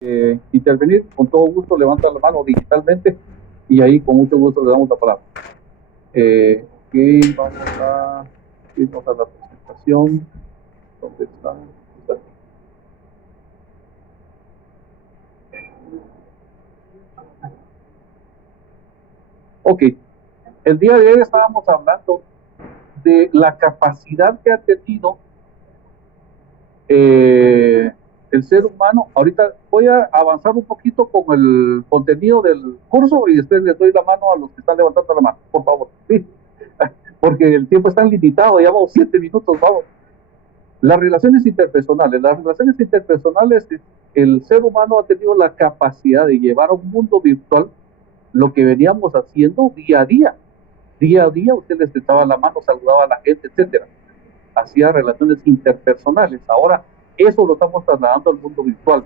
intervenir, con todo gusto levanta la mano digitalmente y ahí con mucho gusto le damos la palabra. Ok, vamos a la presentación. ¿Dónde está? Está aquí. Ok, el día de hoy estábamos hablando de la capacidad que ha tenido eh, el ser humano. Ahorita voy a avanzar un poquito con el contenido del curso y después les doy la mano a los que están levantando la mano, por favor. Sí, porque el tiempo está limitado, ya vamos 7 minutos, vamos. Las relaciones interpersonales, el ser humano ha tenido la capacidad de llevar a un mundo virtual lo que veníamos haciendo día a día. Día a día usted les tentaba la mano, saludaba a la gente, etcétera. Hacía relaciones interpersonales. Ahora eso lo estamos trasladando al mundo virtual.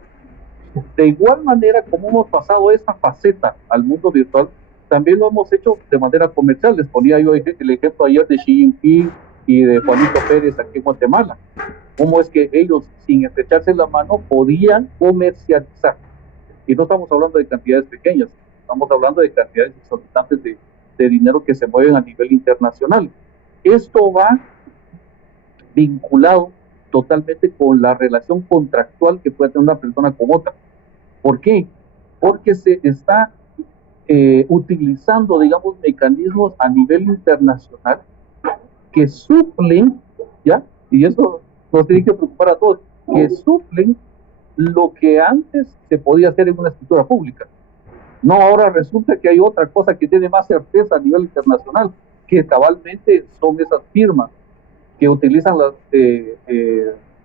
De igual manera como hemos pasado esta faceta al mundo virtual, también lo hemos hecho de manera comercial. Les ponía yo el ejemplo ayer de Xi Jinping y de Juanito Pérez aquí en Guatemala. Cómo es que ellos, sin estrecharse la mano, podían comercializar. Y no estamos hablando de cantidades pequeñas, estamos hablando de cantidades exorbitantes de dinero que se mueven a nivel internacional. Esto va vinculado totalmente con la relación contractual que puede tener una persona con otra. ¿Por qué? Porque se está utilizando, digamos, mecanismos a nivel internacional que suplen, ¿ya? Y eso nos tiene que preocupar a todos, que suplen lo que antes se podía hacer en una escritura pública. No, ahora resulta que hay otra cosa que tiene más certeza a nivel internacional, que cabalmente son esas firmas que utilizan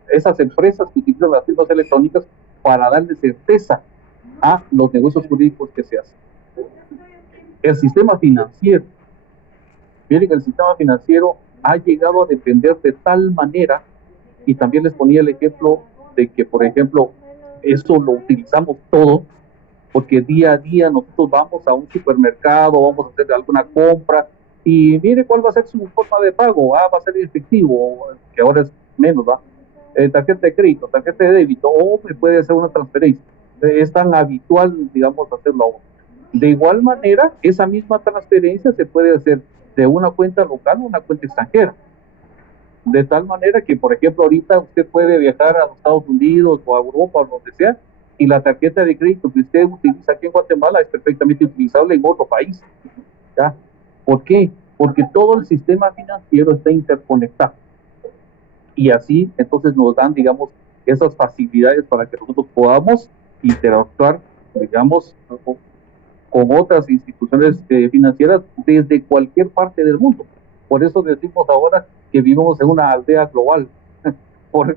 esas empresas que utilizan las firmas electrónicas para darle certeza a los negocios jurídicos que se hacen. El sistema financiero, miren, el sistema financiero ha llegado a depender de tal manera, y también les ponía el ejemplo de que, por ejemplo, eso lo utilizamos todo, porque día a día nosotros vamos a un supermercado, vamos a hacer alguna compra, y mire cuál va a ser su forma de pago. Va a ser efectivo, que ahora es menos, ¿va? Tarjeta de crédito, tarjeta de débito, o me puede hacer una transferencia. Es tan habitual, digamos, hacerlo ahora. De igual manera, esa misma transferencia se puede hacer de una cuenta local a una cuenta extranjera. De tal manera que, por ejemplo, ahorita usted puede viajar a los Estados Unidos o a Europa o donde sea, y la tarjeta de crédito que usted utiliza aquí en Guatemala es perfectamente utilizable en otro país. ¿Ya? ¿Por qué? Porque todo el sistema financiero está interconectado. Y así, entonces, nos dan, digamos, esas facilidades para que nosotros podamos interactuar, digamos, con otras instituciones financieras desde cualquier parte del mundo. Por eso decimos ahora que vivimos en una aldea global,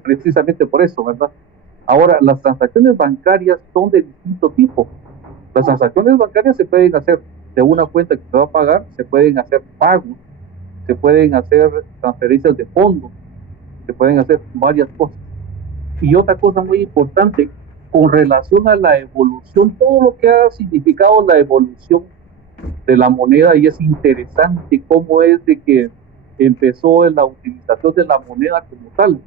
precisamente por eso, ¿verdad? Ahora, las transacciones bancarias son de distinto tipo. Las transacciones bancarias se pueden hacer de una cuenta que se va a pagar, se pueden hacer pagos, se pueden hacer transferencias de fondos, se pueden hacer varias cosas. Y otra cosa muy importante, con relación a la evolución, todo lo que ha significado la evolución de la moneda, y es interesante cómo es de que empezó en la utilización de la moneda como tal.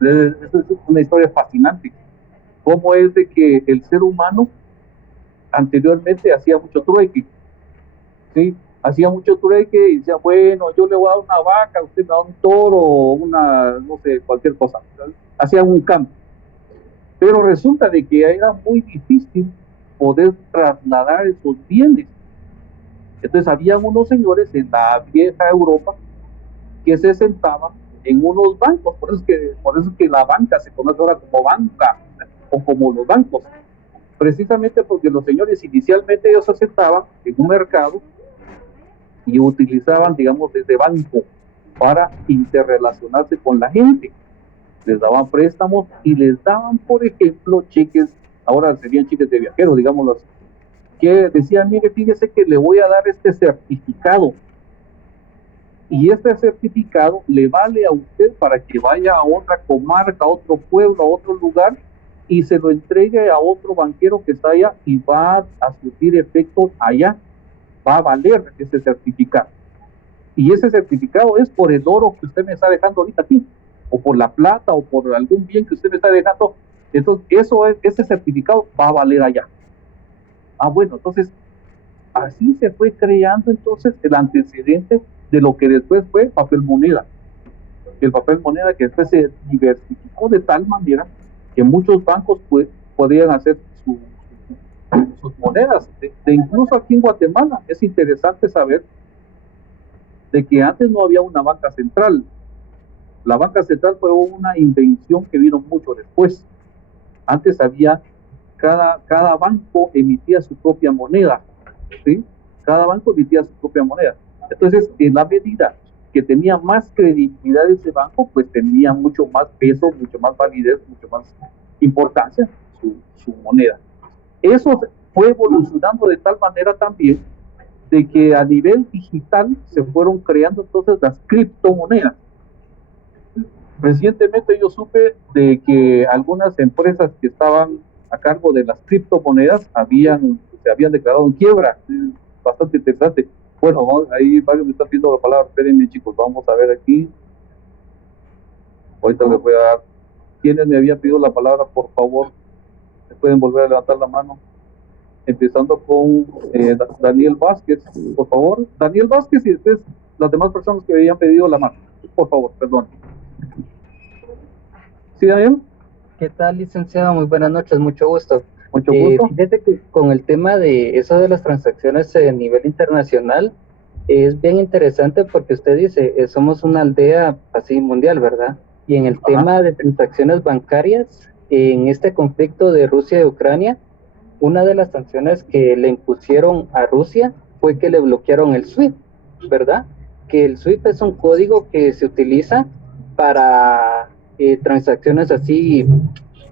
Esa es una historia fascinante. Cómo es de que el ser humano anteriormente hacía mucho trueque, ¿sí? Hacía mucho trueque y decía, bueno, yo le voy a dar una vaca, usted me da un toro, una, no sé, cualquier cosa. Hacían un cambio. Pero resulta de que era muy difícil poder trasladar esos bienes. Entonces habían unos señores en la vieja Europa que se sentaban en unos bancos, por eso es que la banca se conoce ahora como banca o como los bancos, precisamente porque los señores inicialmente ellos se sentaban en un mercado y utilizaban, digamos, desde banco para interrelacionarse con la gente. Les daban préstamos y les daban, por ejemplo, cheques, ahora serían cheques de viajeros, digámoslo así, que decían, mire, fíjese que le voy a dar este certificado, y este certificado le vale a usted para que vaya a otra comarca, a otro pueblo, a otro lugar, y se lo entregue a otro banquero que está allá y va a surtir efectos allá, va a valer ese certificado. Y ese certificado es por el oro que usted me está dejando ahorita aquí, o por la plata, o por algún bien que usted me está dejando Entonces, ese certificado va a valer allá. Ah, bueno, entonces, así se fue creando entonces el antecedente de lo que después fue papel moneda. El papel moneda que después se diversificó de tal manera que muchos bancos podían hacer sus monedas. Incluso aquí en Guatemala es interesante saber de que antes no había una banca central. La banca central fue una invención que vino mucho después. Antes había, cada banco emitía su propia moneda, ¿sí? Cada banco emitía su propia moneda. Entonces, en la medida que tenía más credibilidad ese banco, pues tenía mucho más peso, mucho más validez, mucho más importancia su moneda. Eso fue evolucionando de tal manera también de que a nivel digital se fueron creando entonces las criptomonedas. Recientemente yo supe de que algunas empresas que estaban a cargo de las criptomonedas se habían declarado en quiebra. Bastante interesante. Bueno, ahí Mario me está pidiendo la palabra. Espérenme, chicos, vamos a ver aquí. Ahorita les voy a dar. ¿Quiénes me habían pedido la palabra? Por favor, ¿me pueden volver a levantar la mano? Empezando con Daniel Vázquez, por favor. Daniel Vázquez y después las demás personas que me habían pedido la mano. Por favor, perdón. ¿Sí, Daniel? ¿Qué tal, licenciado? Muy buenas noches, mucho gusto. Mucho gusto. Fíjate que con el tema de eso de las transacciones a nivel internacional, es bien interesante porque usted dice, somos una aldea así mundial, ¿verdad? Y en el tema de transacciones bancarias, en este conflicto de Rusia y Ucrania, una de las sanciones que le impusieron a Rusia fue que le bloquearon el SWIFT, ¿verdad? Que el SWIFT es un código que se utiliza para transacciones así,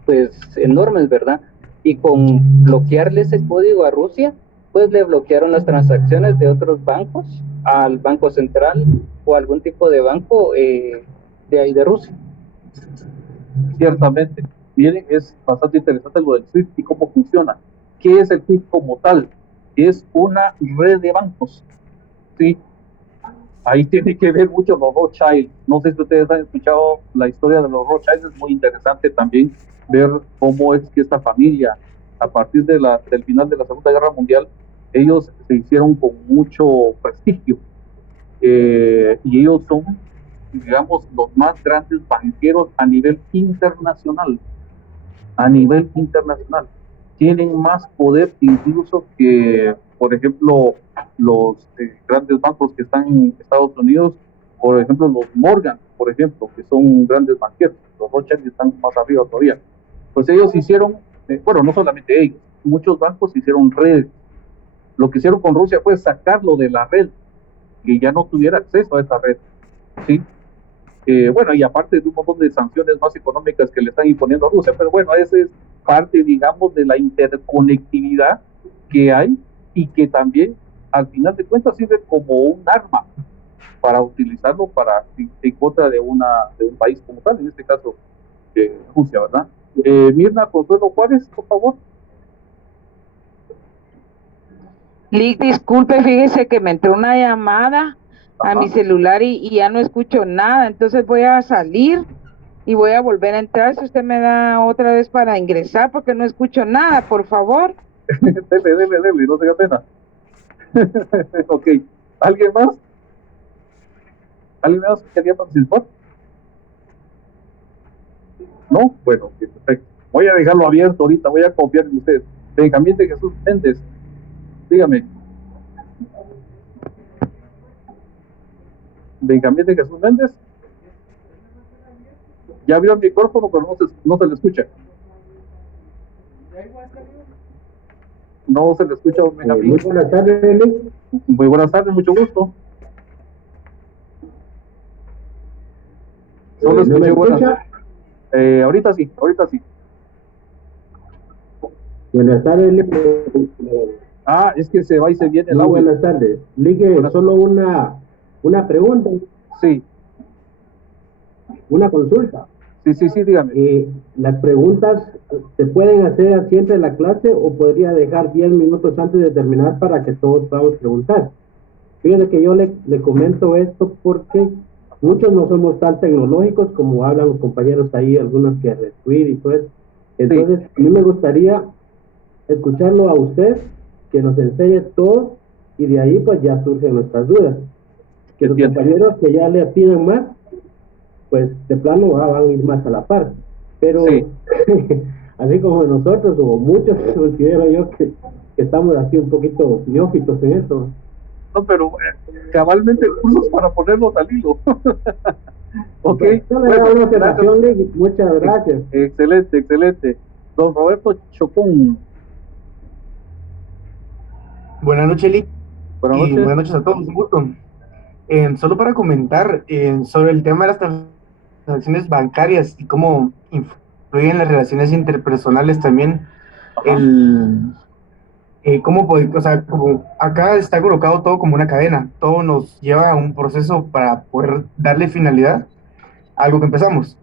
pues enormes, ¿verdad? Y con bloquearle ese código a Rusia, pues le bloquearon las transacciones de otros bancos al Banco Central o algún tipo de banco de ahí de Rusia. Ciertamente. Miren, es bastante interesante lo del SWIFT y cómo funciona. ¿Qué es el SWIFT como tal? Es una red de bancos, ¿sí? Ahí tiene que ver mucho los Rothschild. No sé si ustedes han escuchado la historia de los Rothschild, es muy interesante también ver cómo es que esta familia, a partir del final de la Segunda Guerra Mundial, ellos se hicieron con mucho prestigio. Y ellos son, digamos, los más grandes banqueros a nivel internacional. A nivel internacional. Tienen más poder incluso que, por ejemplo, los grandes bancos que están en Estados Unidos, por ejemplo, los Morgan, por ejemplo, que son grandes banqueros. Los Rothschild están más arriba todavía. Pues ellos hicieron, bueno, no solamente ellos, muchos bancos hicieron redes. Lo que hicieron con Rusia fue sacarlo de la red, que ya no tuviera acceso a esa red, ¿sí? Bueno, y aparte de un montón de sanciones más económicas que le están imponiendo a Rusia, pero bueno, esa es parte, digamos, de la interconectividad que hay y que también, al final de cuentas, sirve como un arma para utilizarlo en contra de un país como tal, en este caso Rusia, ¿verdad? Mirna Consuelo Juárez, por favor. Lick, disculpe, fíjese que me entró una llamada a mi celular y ya no escucho nada, entonces voy a salir y voy a volver a entrar. Si usted me da otra vez para ingresar, porque no escucho nada, por favor. Dele, no tenga pena. Ok, ¿alguien más? ¿Alguien más quería participar? ¿No? Bueno, perfecto. Voy a dejarlo abierto ahorita, voy a confiar en ustedes. Benjamín de Jesús Méndez, dígame. Benjamín de Jesús Méndez. Ya abrió el micrófono, pero no se le escucha. No se le escucha, Benjamín. Muy buenas tardes, Eli. Muy buenas tardes, mucho gusto. Solo escuché buenas. Ahorita sí, ahorita sí. Buenas tardes, Eli. Es que se va y se viene el audio. audio. Buenas tardes. Ligue, solo una pregunta. Sí. Una consulta. Sí, dígame. ¿Las preguntas se pueden hacer al cierre de la clase o podría dejar 10 minutos antes de terminar para que todos podamos preguntar? Fíjate que yo le comento esto porque muchos no somos tan tecnológicos como hablan los compañeros ahí, algunos que retweet y todo eso. Entonces, a mí me gustaría escucharlo a usted, que nos enseñe todo, y de ahí pues ya surgen nuestras dudas. Que los Entiendo. compañeros que ya le piden más, pues de plano van a ir más a la par. Pero Sí. así como nosotros, o muchos, considero yo que estamos así un poquito neófitos en eso. No, pero cabalmente cursos para ponerlos al hilo. Ok, Yo le bueno, doy una gracias. observación, Lick. Muchas gracias. Excelente, excelente. Don Roberto Chocón, Buenas noches, Lick, buenas y noches. buenas noches a todos, un gusto. Solo para comentar sobre el tema de las transacciones bancarias y cómo influyen las relaciones interpersonales también, Ajá. cómo, o sea, como acá está colocado todo como una cadena, todo nos lleva a un proceso para poder darle finalidad a algo que empezamos.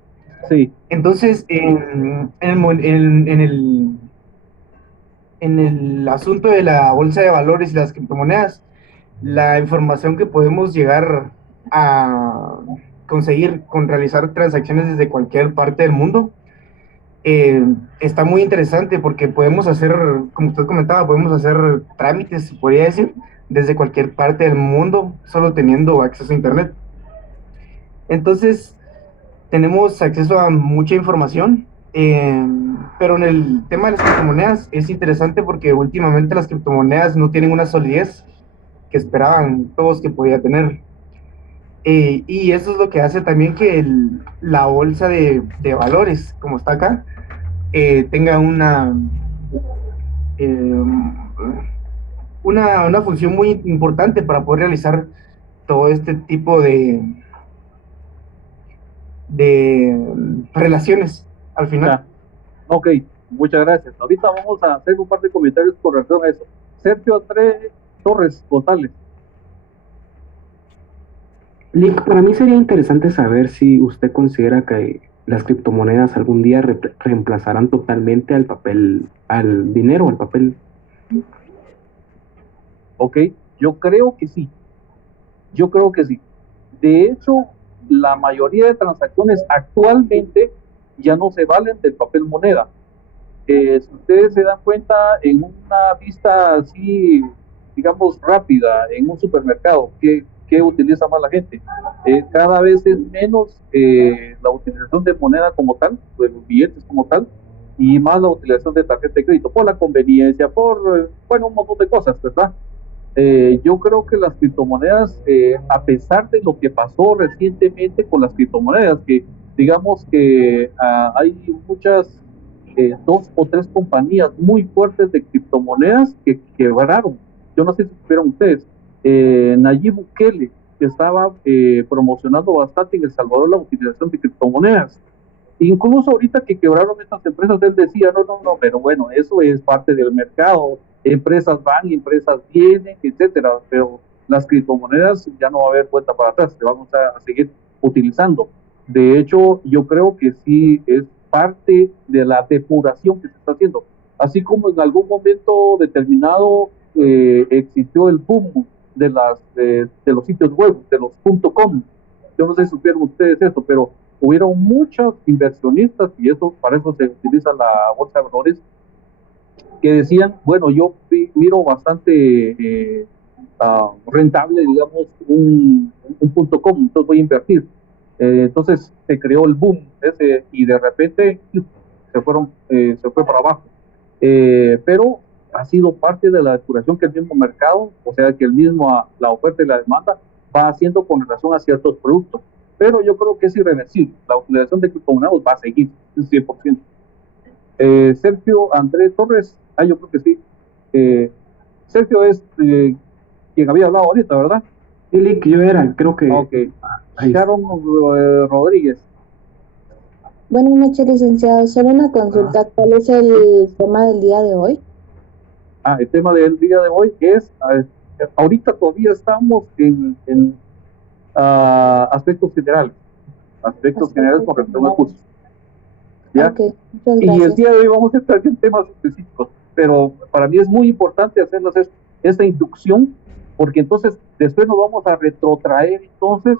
Sí, Entonces, en el asunto de la bolsa de valores y las criptomonedas, la información que podemos llegar a conseguir con realizar transacciones desde cualquier parte del mundo está muy interesante porque podemos hacer, como usted comentaba, podemos hacer trámites, se podría decir, desde cualquier parte del mundo, solo teniendo acceso a Internet. Entonces, tenemos acceso a mucha información, pero en el tema de las criptomonedas es interesante porque últimamente las criptomonedas no tienen una solidez que esperaban todos que podía tener. Y eso es lo que hace también que la bolsa de valores, como está acá, tenga eh, una función muy importante para poder realizar todo este tipo de relaciones al final. ya. Ok, muchas gracias. Ahorita vamos a hacer un par de comentarios con relación a eso. Sergio Andrés Torres González. Lick, para mí sería interesante saber si usted considera que las criptomonedas algún día reemplazarán totalmente al papel, al dinero, al papel. Ok, yo creo que sí. Yo creo que sí. De hecho, la mayoría de transacciones actualmente ya no se valen del papel moneda. Si ustedes se dan cuenta, en una vista así, digamos, rápida, en un supermercado, ¿qué utiliza más la gente? Cada vez es menos la utilización de moneda como tal, de los billetes como tal, y más la utilización de tarjeta de crédito, por la conveniencia, bueno, un montón de cosas, ¿verdad? Yo creo que las criptomonedas, a pesar de lo que pasó recientemente con las criptomonedas, que digamos que hay muchas, 2 o 3 compañías muy fuertes de criptomonedas que quebraron. Yo no sé si supieron ustedes, Nayib Bukele, que estaba promocionando bastante en El Salvador la utilización de criptomonedas. Incluso ahorita que quebraron estas empresas, él decía, no, pero bueno, eso es parte del mercado, empresas van, empresas vienen, etcétera, pero las criptomonedas ya no va a haber vuelta para atrás, se vamos a seguir utilizando. De hecho, yo creo que sí es parte de la depuración que se está haciendo. Así como en algún momento determinado existió el boom de los sitios web, de los .com. Yo no sé si supieron ustedes eso, pero hubieron muchos inversionistas, y eso para eso se utiliza la bolsa de valores, que decían, bueno, yo miro bastante rentable, digamos, un .com, entonces voy a invertir. Entonces se creó el boom ese y de repente se fue para abajo. Pero ha sido parte de la depuración que el mismo mercado, o sea que la oferta y la demanda va haciendo con relación a ciertos productos. Pero yo creo que es irreversible. La utilización de criptomonedas va a seguir, 100%. Sergio Andrés Torres, yo creo que sí. Sergio es quien había hablado ahorita, ¿verdad? Sí, Lick, yo era, creo que. Ok. Ahí está. Sharon Rodríguez. Buenas noches, licenciado. Solo una consulta. ¿Cuál es el tema del día de hoy? El tema del día de hoy es, ahorita todavía estamos en aspectos generales con relación al curso. ¿Ya? Ok, muchas Y el gracias. día de hoy vamos a entrar en temas específicos, pero para mí es muy importante hacerles esa inducción, porque entonces después nos vamos a retrotraer entonces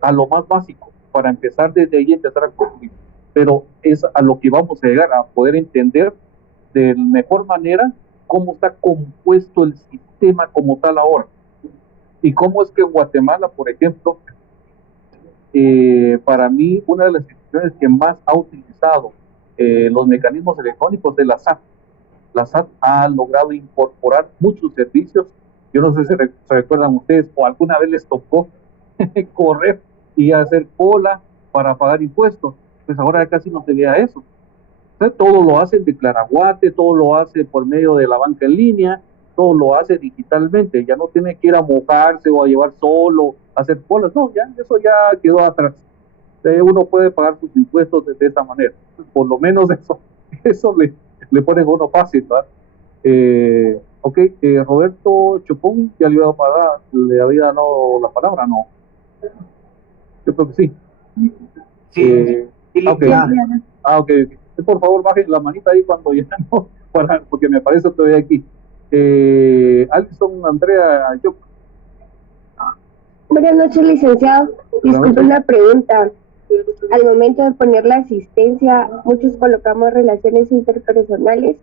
a lo más básico, para empezar desde ahí, empezar a construir. pero es a lo que vamos a llegar, a poder entender de mejor manera cómo está compuesto el sistema como tal ahora, y cómo es que en Guatemala, por ejemplo, para mí una de las instituciones que más ha utilizado los mecanismos electrónicos es la SAT. La SAT ha logrado incorporar muchos servicios. Yo no sé si se recuerdan ustedes o alguna vez les tocó correr y hacer cola para pagar impuestos. Pues ahora ya casi no se vea eso. Entonces, todo lo hace de Claraguate, todo lo hace por medio de la banca en línea, todo lo hace digitalmente. Ya no tiene que ir a mojarse o a llevar solo, a hacer colas. No, ya eso ya quedó atrás. Uno puede pagar sus impuestos de esa manera. Por lo menos eso le pone a uno fácil, ¿verdad? Ok, Roberto Chocón, ya le había dado la palabra, ¿no? Yo creo que sí. Sí, Ok. Ok. Por favor, bajen la manita ahí cuando ya no, porque me parece todavía aquí. Alison Andrea, yo. Buenas noches, licenciado. Disculpe una pregunta. Al momento de poner la asistencia, muchos colocamos relaciones interpersonales,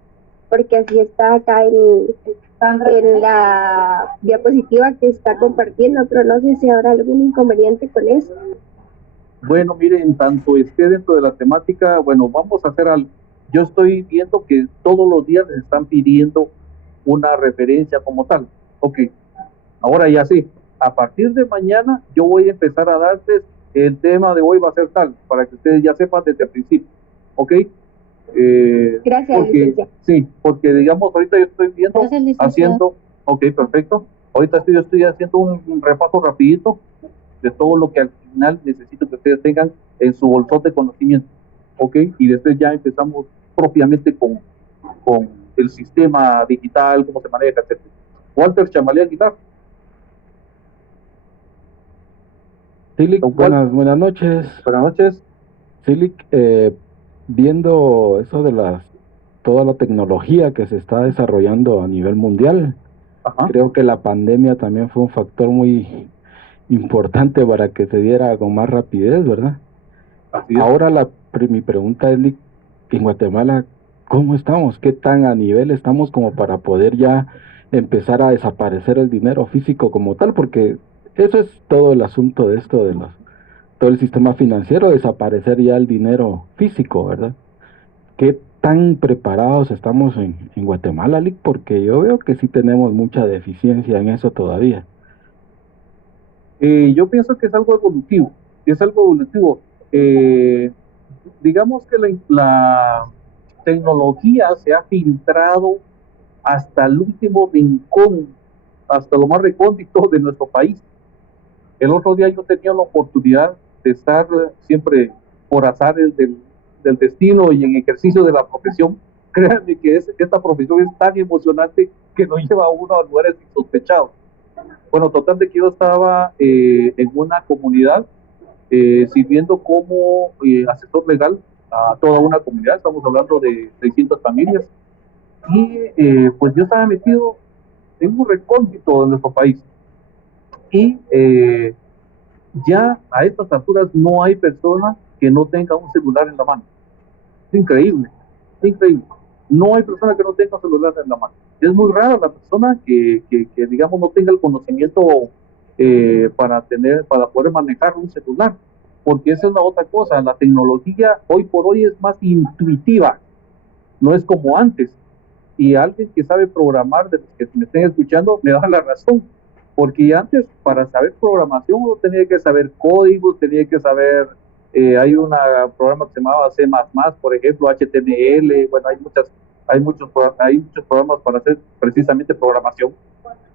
porque así está acá en la diapositiva que está compartiendo, pero no sé si habrá algún inconveniente con eso. Bueno, miren, tanto esté dentro de la temática, bueno, vamos a hacer algo. Yo estoy viendo que todos los días les están pidiendo una referencia como tal. Ok, ahora ya sí, a partir de mañana yo voy a empezar a darles el tema de hoy va a ser tal, para que ustedes ya sepan desde el principio. ¿Ok? Gracias, licenciado. Sí, porque digamos, ahorita yo estoy viendo, haciendo, ok, perfecto. Ahorita yo estoy haciendo un repaso rapidito de todo lo que al final necesito que ustedes tengan en su bolsote de conocimiento, ¿ok? Y después ya empezamos propiamente con el sistema digital, cómo se maneja, etc. Walter Chamalea Aguilar. Silic, buenas noches. Buenas noches. Silic, viendo eso de toda la tecnología que se está desarrollando a nivel mundial, Ajá. Creo que la pandemia también fue un factor muy importante para que se diera con más rapidez, ¿verdad? Así es. Ahora mi pregunta es, en Guatemala, ¿cómo estamos? ¿Qué tan a nivel estamos como para poder ya empezar a desaparecer el dinero físico como tal? Porque eso es todo el asunto de esto, todo el sistema financiero, desaparecer ya el dinero físico, ¿verdad? ¿Qué tan preparados estamos en Guatemala, Lic? Porque yo veo que sí tenemos mucha deficiencia en eso todavía. Yo pienso que es algo evolutivo, digamos que la tecnología se ha filtrado hasta el último rincón, hasta lo más recóndito de nuestro país. El otro día yo tenía la oportunidad de estar siempre por azares del destino y en ejercicio de la profesión. Créanme que esta profesión es tan emocionante que nos lleva a uno a lugares insospechados. Bueno, total de que yo estaba en una comunidad sirviendo como asesor legal a toda una comunidad, estamos hablando de 600 familias, y pues yo estaba metido en un recóndito de nuestro país, y ya a estas alturas no hay persona que no tenga un celular en la mano. Es increíble, increíble. No hay persona que no tenga un celular en la mano. Es muy rara la persona que digamos, no tenga el conocimiento para poder manejar un celular. Porque esa es la otra cosa. La tecnología hoy por hoy es más intuitiva. No es como antes. Y alguien que sabe programar, de los que me estén escuchando, me da la razón. Porque antes, para saber programación, uno tenía que saber códigos, tenía que saber, hay un programa que se llamaba C++, por ejemplo, HTML, bueno, hay muchos programas para hacer precisamente programación,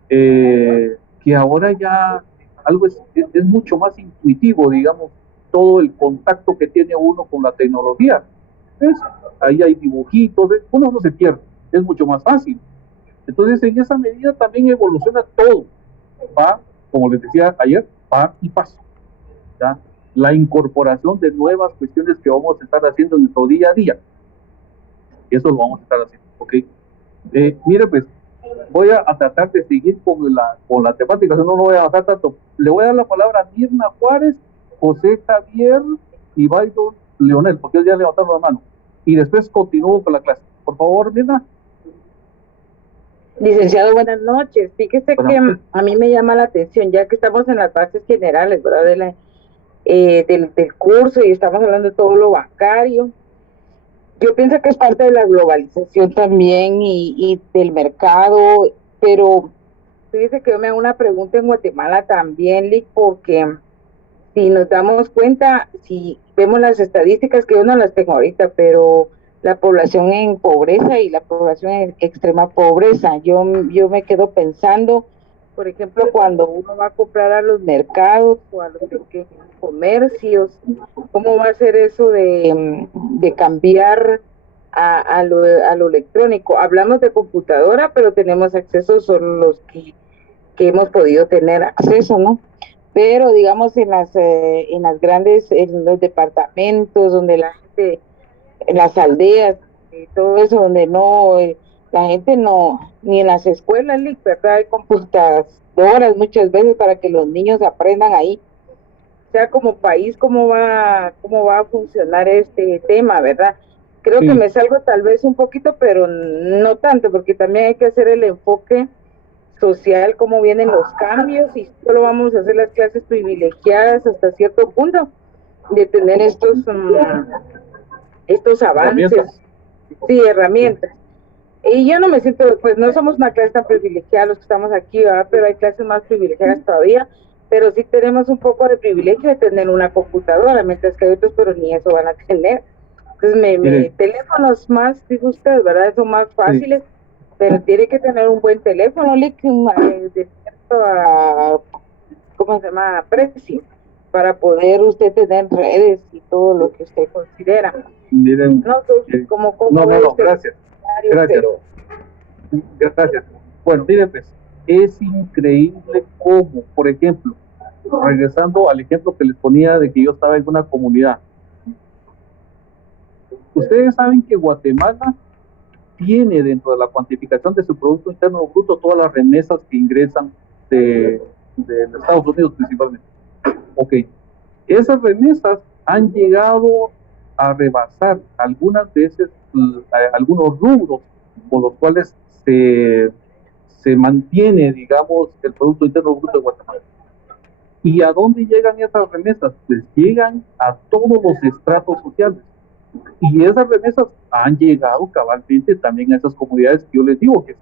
que ahora ya algo es mucho más intuitivo, digamos, todo el contacto que tiene uno con la tecnología. ¿Ves? Ahí hay dibujitos, uno no se pierde, es mucho más fácil. Entonces, en esa medida también evoluciona todo. Va, como les decía ayer, par y paso. ¿Ya? La incorporación de nuevas cuestiones que vamos a estar haciendo en nuestro día a día. Eso lo vamos a estar haciendo, ¿ok? Mire, pues, voy a tratar de seguir con la temática, no lo voy a avanzar tanto. Le voy a dar la palabra a Mirna Juárez, José Javier y Byron Leonel, porque él ya levantó la mano. Y después continúo con la clase. Por favor, Mirna. Licenciado, buenas noches. Fíjese Buenas que noches. a mí me llama la atención, ya que estamos en las bases generales, ¿verdad? Del curso y estamos hablando de todo lo bancario. Yo pienso que es parte de la globalización también y del mercado, pero fíjese que yo me hago una pregunta en Guatemala también, Lick, porque si nos damos cuenta, si vemos las estadísticas, que yo no las tengo ahorita, pero la población en pobreza y la población en extrema pobreza, yo me quedo pensando, por ejemplo, cuando uno va a comprar a los mercados o a los pequeños comercios, ¿cómo va a ser eso de cambiar a lo electrónico? Hablamos de computadora, pero tenemos acceso solo los que hemos podido tener acceso, ¿no? Pero digamos en las grandes, en los departamentos donde la gente, en las aldeas, todo eso donde no, la gente no, ni en las escuelas, ¿verdad? Hay computadoras muchas veces para que los niños aprendan ahí. O sea, como país, cómo va a funcionar este tema, ¿verdad? Creo que me salgo tal vez un poquito, pero no tanto, porque también hay que hacer el enfoque social, cómo vienen los cambios, y solo vamos a hacer las clases privilegiadas hasta cierto punto de tener estos avances, herramientas. Sí, herramientas. Y yo no me siento, pues no somos una clase tan privilegiada los que estamos aquí, ¿verdad? Pero hay clases más privilegiadas todavía, pero sí tenemos un poco de privilegio de tener una computadora, mientras que hay otros, pero ni eso van a tener. Entonces, teléfonos más, dice usted, ¿verdad? Son más fáciles, pero tiene que tener un buen teléfono, de cierto ¿cómo se llama? Precio, para poder usted tener redes y todo lo que usted considera. Miren, no sé cómo gracias. Gracias. Bueno, miren, pues, es increíble cómo, por ejemplo, regresando al ejemplo que les ponía de que yo estaba en una comunidad. Ustedes saben que Guatemala tiene dentro de la cuantificación de su Producto Interno Bruto todas las remesas que ingresan de Estados Unidos principalmente. Ok, esas remesas han llegado a rebasar algunas veces algunos rubros con los cuales se mantiene, digamos, el Producto Interno Bruto de Guatemala. ¿Y a dónde llegan esas remesas? Pues llegan a todos los estratos sociales. Y esas remesas han llegado cabalmente también a esas comunidades que yo les digo que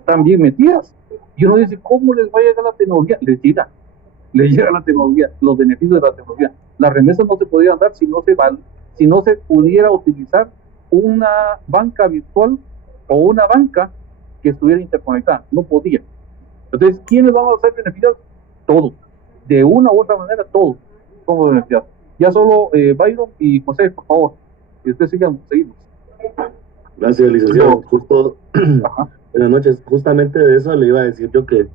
están bien metidas. Y uno dice, ¿cómo les va a llegar la tecnología? Les llega la tecnología, los beneficios de la tecnología. Las remesas no se podrían dar si no se pudiera utilizar una banca virtual o una banca que estuviera interconectada. No podía. Entonces, ¿quiénes van a ser beneficiados? Todos. De una u otra manera, todos somos beneficiados. Ya solo Byron y José, por favor. Y ustedes seguimos. Gracias, licenciado. Justo, buenas noches. Justamente de eso le iba a decir yo, que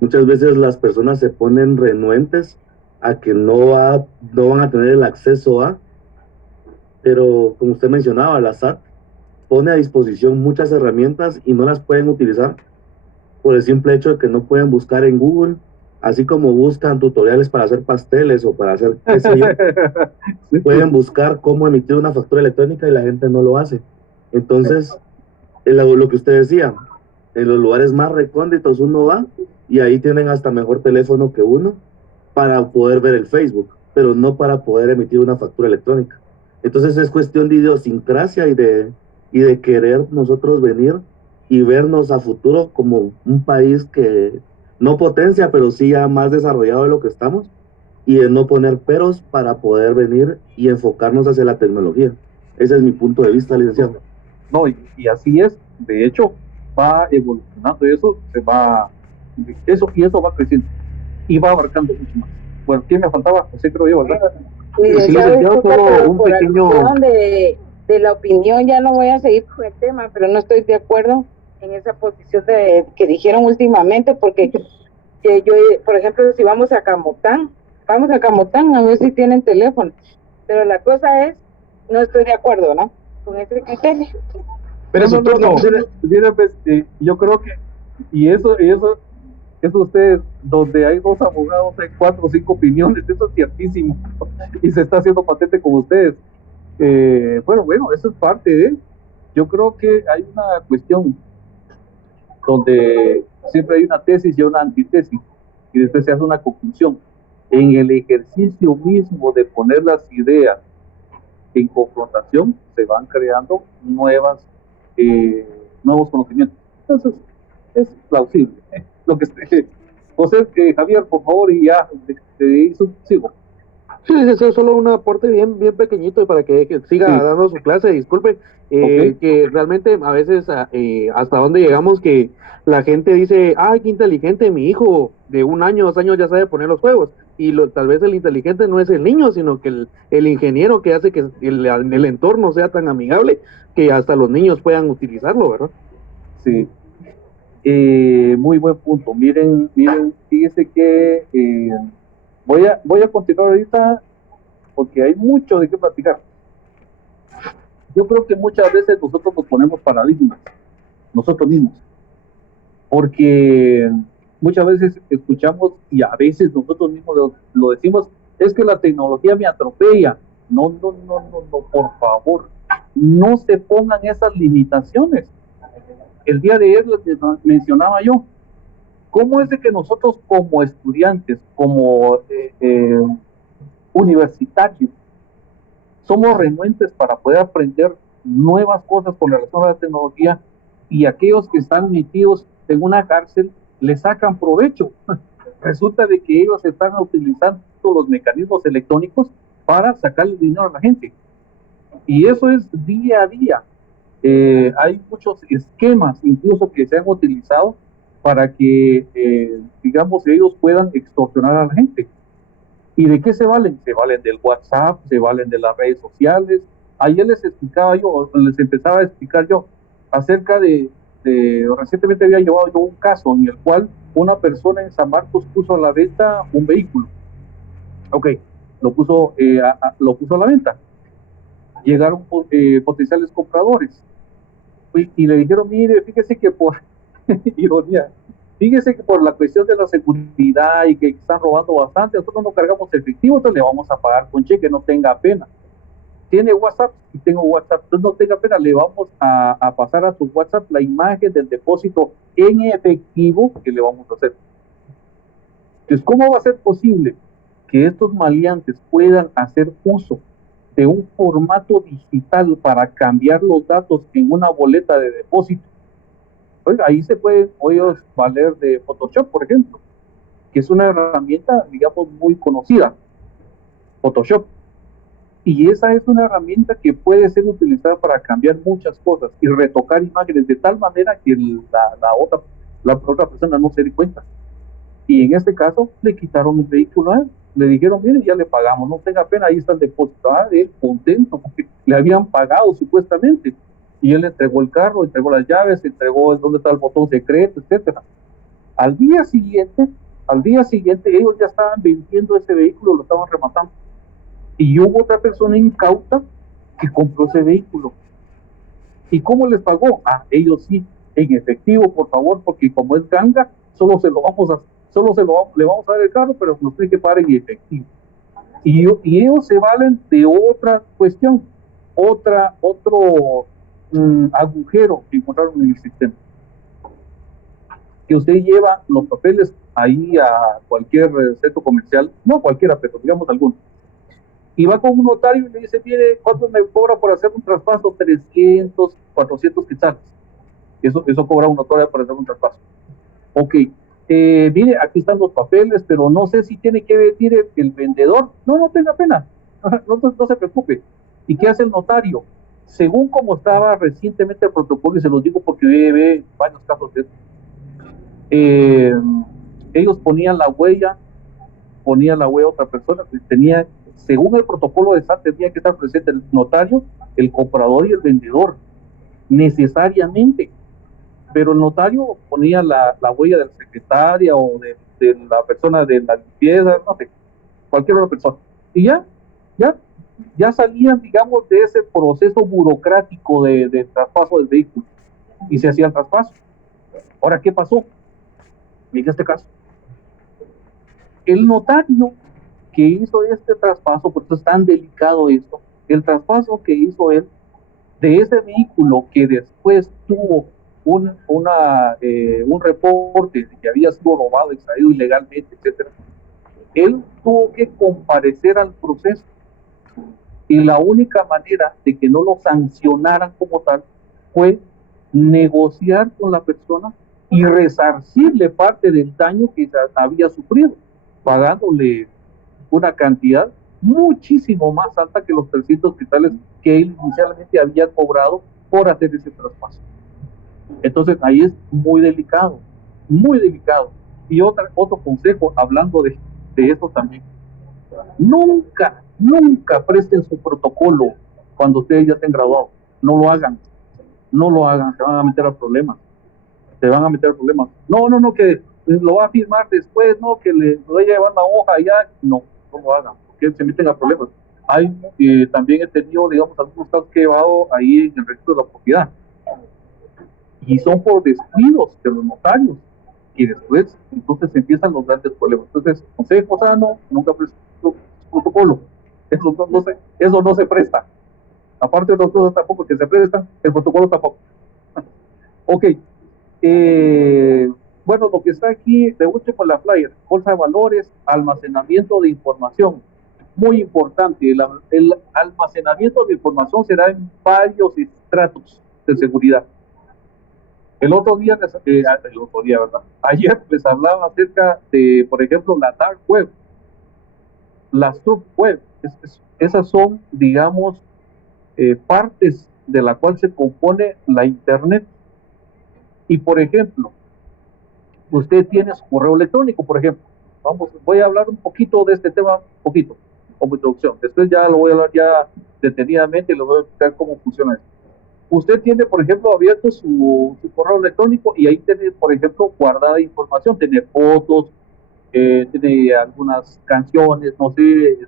muchas veces las personas se ponen renuentes a que no van a tener el acceso a, pero como usted mencionaba, la SAT pone a disposición muchas herramientas y no las pueden utilizar por el simple hecho de que no pueden buscar en Google, así como buscan tutoriales para hacer pasteles o para hacer qué sé yo. Pueden buscar cómo emitir una factura electrónica y la gente no lo hace. Entonces, lo que usted decía, en los lugares más recónditos uno va y ahí tienen hasta mejor teléfono que uno para poder ver el Facebook, pero no para poder emitir una factura electrónica. Entonces es cuestión de idiosincrasia y de querer nosotros venir y vernos a futuro como un país que no potencia, pero sí ya más desarrollado de lo que estamos, y de no poner peros para poder venir y enfocarnos hacia la tecnología. Ese es mi punto de vista, licenciado. No, y así es. De hecho, va evolucionando eso va creciendo y va abarcando mucho más. Bueno, ¿quién me faltaba? José, creo yo, ¿verdad? Solo un pequeño de la opinión, ya no voy a seguir con el tema, pero no estoy de acuerdo en esa posición que dijeron últimamente, porque yo, por ejemplo, si vamos a Camotán a ver si tienen teléfono, pero la cosa es, no estoy de acuerdo, ¿no? Con ese criterio. Pero yo creo que, y eso Eso usted, donde hay dos abogados, hay 4 o 5 opiniones, eso es ciertísimo. Y se está haciendo patente con ustedes. Bueno, eso es parte de. Yo creo que hay una cuestión donde siempre hay una tesis y una antitesis, y después se hace una conclusión. En el ejercicio mismo de poner las ideas en confrontación, se van creando nuevos conocimientos. Entonces, es plausible. Lo que José, Javier, por favor, y ya sigo. Sí, solo un aporte bien pequeñito para que siga dando su clase, disculpe, que realmente a veces hasta donde llegamos que la gente dice, ay, qué inteligente, mi hijo de 1 año, 2 años ya sabe poner los juegos, y tal vez el inteligente no es el niño, sino que el ingeniero que hace que el entorno sea tan amigable que hasta los niños puedan utilizarlo, ¿verdad? Sí. Muy buen punto. Miren, fíjese que voy a continuar ahorita porque hay mucho de qué platicar. Yo creo que muchas veces nosotros nos ponemos paradigmas, nosotros mismos, porque muchas veces escuchamos y a veces nosotros mismos lo decimos, es que la tecnología me atropella. No, por favor, no se pongan esas limitaciones. El día de ayer les mencionaba yo, ¿cómo es de que nosotros como estudiantes, como universitarios, somos renuentes para poder aprender nuevas cosas con relación a la tecnología, y aquellos que están metidos en una cárcel le sacan provecho? Resulta de que ellos están utilizando los mecanismos electrónicos para sacarle dinero a la gente, y eso es día a día. Hay muchos esquemas incluso que se han utilizado para que, digamos, ellos puedan extorsionar a la gente. ¿Y de qué se valen? Se valen del WhatsApp, se valen de las redes sociales. Ayer les empezaba a explicar yo acerca de recientemente había llevado yo un caso en el cual una persona en San Marcos puso a la venta un vehículo. Ok, lo puso a la venta. Llegaron potenciales compradores y le dijeron, mire, fíjese que por ironía, fíjese que por la cuestión de la seguridad y que están robando bastante, nosotros no cargamos efectivo, entonces le vamos a pagar con cheque, no tenga pena. ¿Tiene WhatsApp? Sí, tengo WhatsApp. Entonces no tenga pena, le vamos a pasar a su WhatsApp la imagen del depósito en efectivo que le vamos a hacer. Entonces, ¿cómo va a ser posible que estos maleantes puedan hacer uso de un formato digital para cambiar los datos en una boleta de depósito? Oiga, ahí se pueden ellos valer de Photoshop, por ejemplo, que es una herramienta, digamos, muy conocida, Photoshop. Y esa es una herramienta que puede ser utilizada para cambiar muchas cosas y retocar imágenes de tal manera que la otra persona no se dé cuenta. Y en este caso le quitaron el vehículo a él, le dijeron, mire, ya le pagamos, no tenga pena, ahí está el depósito. Él contento porque le habían pagado supuestamente, y él entregó el carro, entregó las llaves, entregó dónde está el botón secreto, etcétera. Al día siguiente ellos ya estaban vendiendo ese vehículo, lo estaban rematando, y hubo otra persona incauta que compró ese vehículo. ¿Y cómo les pagó? Ellos sí, en efectivo, por favor, porque como es ganga, le vamos a dar el carro, pero nos tiene que pagar en efectivo. Y ellos se valen de otra cuestión, otro agujero que encontraron en el sistema. Que usted lleva los papeles ahí a cualquier centro comercial, no cualquiera, pero digamos alguno, y va con un notario y le dice, mire, ¿cuánto me cobra por hacer un traspaso? 300, 400 quetzales. Eso cobra un notario para hacer un traspaso. Ok, mire, aquí están los papeles, pero no sé si tiene que venir el vendedor. No tenga pena, no se preocupe. ¿Y qué hace el notario? Según como estaba recientemente el protocolo, y se los digo porque ve varios casos de esto, ellos ponían la huella a otra persona, según el protocolo de SAT, tenía que estar presente el notario, el comprador y el vendedor, necesariamente. Pero el notario ponía la huella de la secretaria o de la persona de la limpieza, no sé, cualquier otra persona. Y ya salían, digamos, de ese proceso burocrático de traspaso del vehículo, y se hacía el traspaso. Ahora, ¿qué pasó? en este caso. El notario que hizo este traspaso, por eso es tan delicado esto, el traspaso que hizo él de ese vehículo que después tuvo un reporte de que había sido robado, extraído ilegalmente, etcétera, él tuvo que comparecer al proceso y la única manera de que no lo sancionaran como tal fue negociar con la persona y resarcirle parte del daño que había sufrido, pagándole una cantidad muchísimo más alta que los 300 quetzales que él inicialmente había cobrado por hacer ese traspaso. Entonces ahí es muy delicado, muy delicado. Y otro consejo, hablando de eso también, nunca presten su protocolo cuando ustedes ya estén graduados. No lo hagan, se van a meter a problemas. No, que lo va a firmar después, no, que le voy a llevar la hoja ya. No lo hagan, porque se meten a problemas. Hay también he tenido, digamos, algunos casos que he llevado ahí en el registro de la propiedad. Y son por descuidos de los notarios. Y después, entonces empiezan los grandes problemas. Entonces, consejo sano, nunca presten su protocolo. Eso no se presta. Aparte de otras cosas tampoco que se prestan, el protocolo tampoco. Ok. Bueno, lo que está aquí, de último la flyer, bolsa de valores, almacenamiento de información. Muy importante, el almacenamiento de información será en varios estratos de seguridad. El otro día, ¿verdad? Ayer les hablaba acerca de, por ejemplo, la dark web, la subweb. Esas son, digamos, partes de la cual se compone la internet. Y por ejemplo, usted tiene su correo electrónico, por ejemplo. Voy a hablar un poquito de este tema, como introducción. Después ya lo voy a hablar ya detenidamente y les voy a explicar cómo funciona esto. Usted tiene, por ejemplo, abierto su correo electrónico y ahí tiene, por ejemplo, guardada información, tiene fotos, tiene algunas canciones, no sé,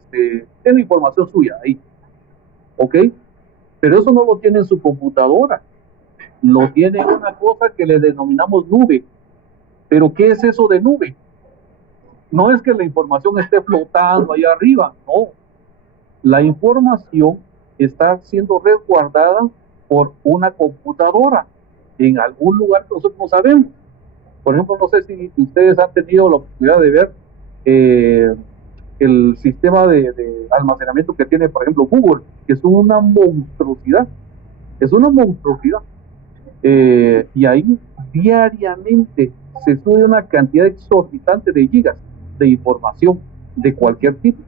tiene información suya ahí, ¿ok? Pero eso no lo tiene en su computadora, lo tiene en una cosa que le denominamos nube. ¿Pero qué es eso de nube? No es que la información esté flotando allá arriba, no. La información está siendo resguardada por una computadora en algún lugar que nosotros no sabemos. Por ejemplo, no sé si ustedes han tenido la oportunidad de ver el sistema de almacenamiento que tiene, por ejemplo, Google, que es una monstruosidad. Y ahí diariamente se sube una cantidad exorbitante de gigas de información de cualquier tipo.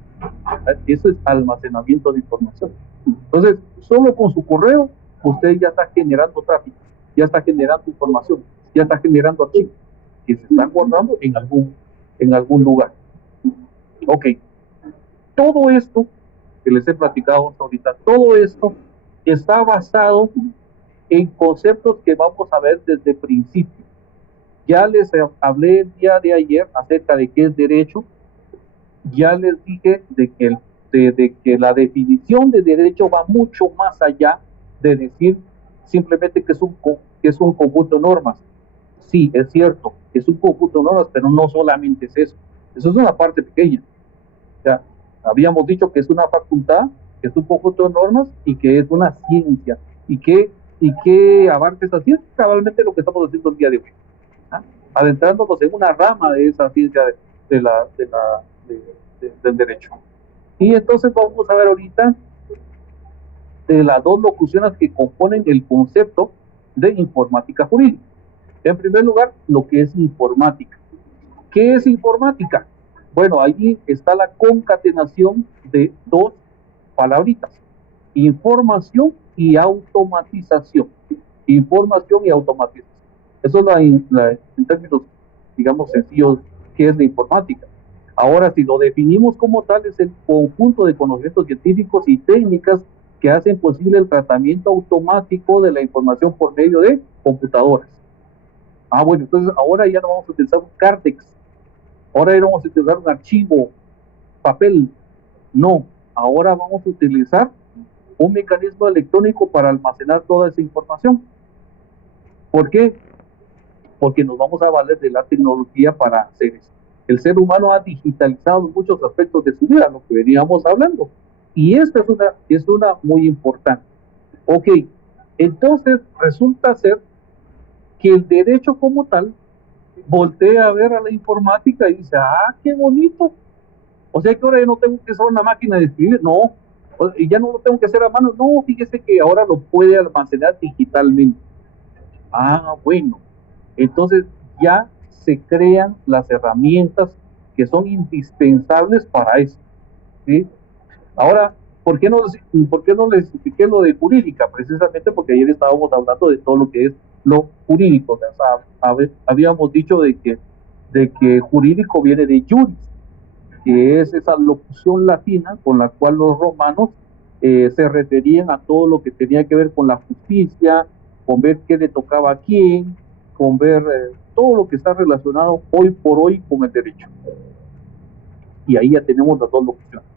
Eso es almacenamiento de información. Entonces, solo con su correo, usted ya está generando tráfico, ya está generando información, ya está generando archivos que se están guardando en algún lugar. Ok. Todo esto que les he platicado hasta ahorita, todo esto está basado en conceptos que vamos a ver desde el principio. Ya les hablé el día de ayer acerca de qué es derecho. Ya les dije de que la definición de derecho va mucho más allá de decir simplemente que es un conjunto de normas. Sí, es cierto, es un conjunto de normas, pero no solamente es eso. Eso es una parte pequeña. O sea, habíamos dicho que es una facultad, que es un conjunto de normas y que es una ciencia. ¿Y qué abarca esa ciencia? Cabalmente lo que estamos haciendo el día de hoy. Adentrándonos en una rama de esa ciencia del derecho. Y entonces vamos a ver ahorita de las dos locuciones que componen el concepto de informática jurídica. En primer lugar, lo que es informática. ¿Qué es informática? Bueno, allí está la concatenación de dos palabritas: información y automatización. Información y automatización. Eso es en términos, digamos, sencillos, ¿qué es la informática? Ahora, si lo definimos como tal, es el conjunto de conocimientos científicos y técnicas que hacen posible el tratamiento automático de la información por medio de computadoras. Bueno, entonces ahora ya no vamos a utilizar un cártex, ahora ya no vamos a utilizar un archivo, papel, no, ahora vamos a utilizar un mecanismo electrónico para almacenar toda esa información. ¿Por qué? porque nos vamos a valer de la tecnología para hacer eso. El ser humano ha digitalizado muchos aspectos de su vida, lo que veníamos hablando, y esta es una muy importante. Ok, entonces resulta ser que el derecho como tal voltea a ver a la informática y dice, ah, qué bonito, o sea que ahora ya no tengo que usar una máquina de escribir, no, y ya no lo tengo que hacer a mano, no, fíjese que ahora lo puede almacenar digitalmente. Ah, bueno, entonces ya se crean las herramientas que son indispensables para eso, ¿sí? Ahora, ¿por qué no les expliqué lo de jurídica? Precisamente porque ayer estábamos hablando de todo lo que es lo jurídico. O sea, habíamos dicho de que jurídico viene de juris, que es esa locución latina con la cual los romanos se referían a todo lo que tenía que ver con la justicia, con ver qué le tocaba a quién, con ver todo lo que está relacionado hoy por hoy con el derecho. Y ahí ya tenemos las dos locuciones.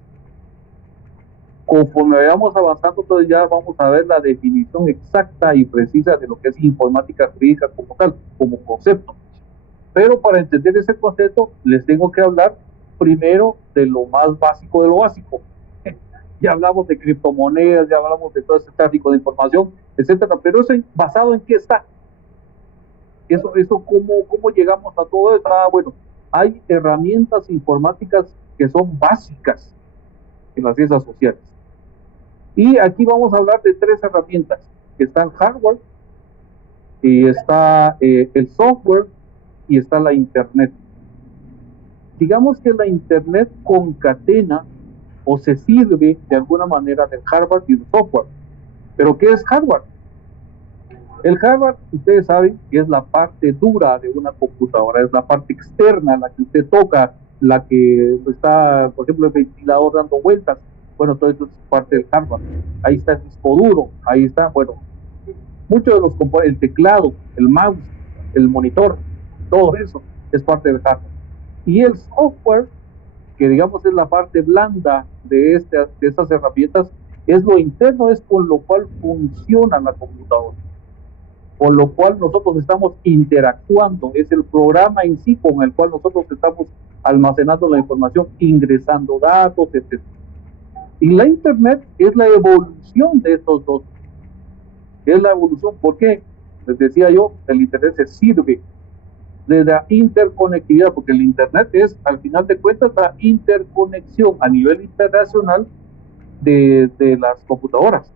Conforme vayamos avanzando, entonces ya vamos a ver la definición exacta y precisa de lo que es informática jurídica como tal, como concepto. Pero para entender ese concepto, les tengo que hablar primero de lo más básico de lo básico. Ya hablamos de criptomonedas, ya hablamos de todo ese tráfico de información, etcétera. Pero eso basado en qué está. ¿Cómo llegamos a todo eso? Ah, bueno, hay herramientas informáticas que son básicas en las ciencias sociales. Y aquí vamos a hablar de tres herramientas, que está el hardware, y está el software, y está la internet. Digamos que la internet concatena o se sirve de alguna manera del hardware y del software. ¿Pero qué es hardware? El hardware, ustedes saben, que es la parte dura de una computadora, es la parte externa, la que usted toca, la que está, por ejemplo, el ventilador dando vueltas. Bueno, todo eso es parte del hardware. Ahí está el disco duro, ahí está, bueno, muchos de los componentes, el teclado, el mouse, el monitor, todo eso es parte del hardware. Y el software, que digamos es la parte blanda de estas herramientas, es lo interno, es con lo cual funciona la computadora, con lo cual nosotros estamos interactuando, es el programa en sí con el cual nosotros estamos almacenando la información, ingresando datos, etc. Y la internet es la evolución de estos dos. Es la evolución, ¿por qué? Les decía yo, el internet se sirve de la interconectividad, porque el internet es, al final de cuentas, la interconexión a nivel internacional de las computadoras.